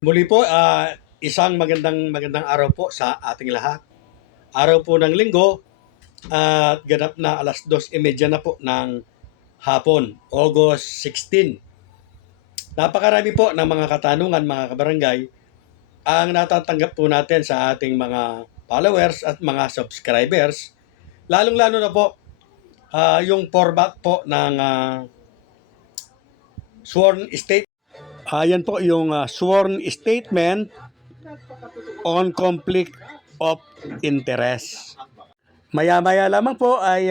Muli po, isang magandang araw po sa ating lahat. Araw po ng linggo at ganap na 2:30 na po ng hapon, August 16. Napakarami po ng mga katanungan, mga kabarangay, ang natatanggap po natin sa ating mga followers at mga subscribers. Lalong-lalo na po yung format po ng sworn statement. Yan po yung sworn statement on conflict of interest. Maya-maya lamang po ay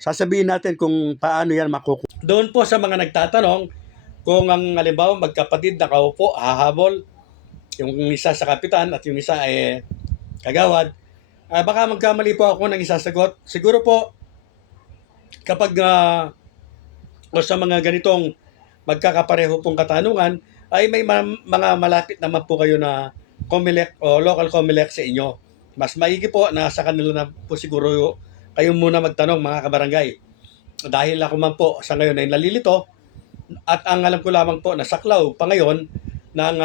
sasabihin natin kung paano yan makukuha. Doon po sa mga nagtatanong kung ang halimbawa magkapatid nakaupo, hahabol, yung isa sa kapitan at yung isa ay kagawad, baka magkamali po ako ng isasagot. Siguro po kapag o sa mga ganitong magkakapareho pong katanungan, ay may mga malapit naman po kayo na COMELEC o local COMELEC sa inyo. Mas maigi po na sa kanila na po siguro kayo muna magtanong, mga kabarangay. Dahil ako man po sa ngayon ay nalilito at ang alam ko lamang po na saklaw pa ngayon ng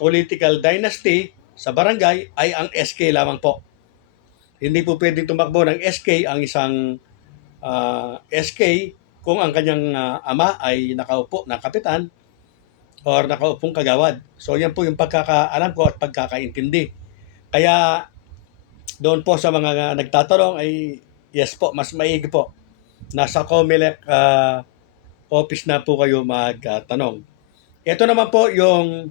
political dynasty sa barangay ay ang SK lamang po. Hindi po pwedeng tumakbo ng SK ang isang SK kung ang kanyang ama ay nakaupo na kapitan or nakaupong kagawad. So yan po yung pagkakaalam ko at pagkakaintindi. Kaya doon po sa mga nagtatanong ay yes po, mas maigi po. Nasa COMELEC office na po kayo magtanong. Ito naman po yung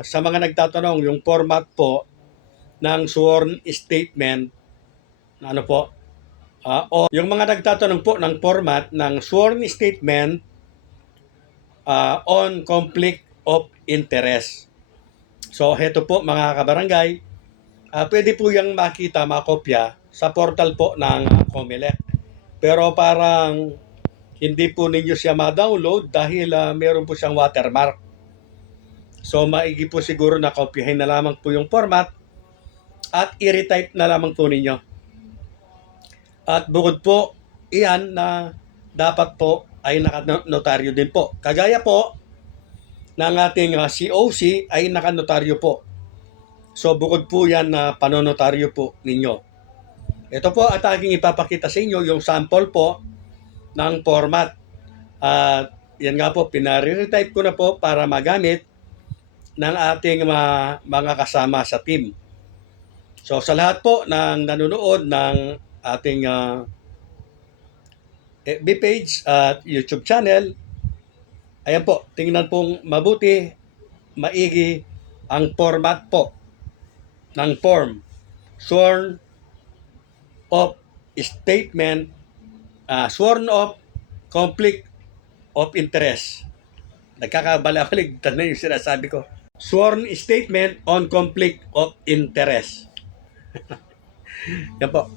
sa mga nagtatanong, yung format po ng sworn statement na ano po, o yung mga nagtatanong po ng format ng sworn statement on conflict of interest. So, heto po mga kabarangay, pwede po yung makita, makopya sa portal po ng COMELEC. Pero parang hindi po ninyo siya ma-download dahil meron po siyang watermark. So, maigi po siguro na kopyahin na lamang po yung format at i-retype na lamang po ninyo. At bukod po, iyan na dapat po ay nakanotaryo din po. Kagaya po ng ating COC ay nakanotaryo po. So bukod po yan na panonotaryo po ninyo. Ito po at aking ipapakita sa inyo yung sample po ng format. At yan nga po, pinare-retype ko na po para magamit ng ating mga kasama sa team. So sa lahat po ng nanonood ng ating FB page at YouTube channel, ayan po, tingnan pong mabuti, maigi ang format po ng form. Sworn of statement, sworn of conflict of interest. Nagkakabaligtad na yung sinasabi ko. Sworn statement on conflict of interest. Yan po.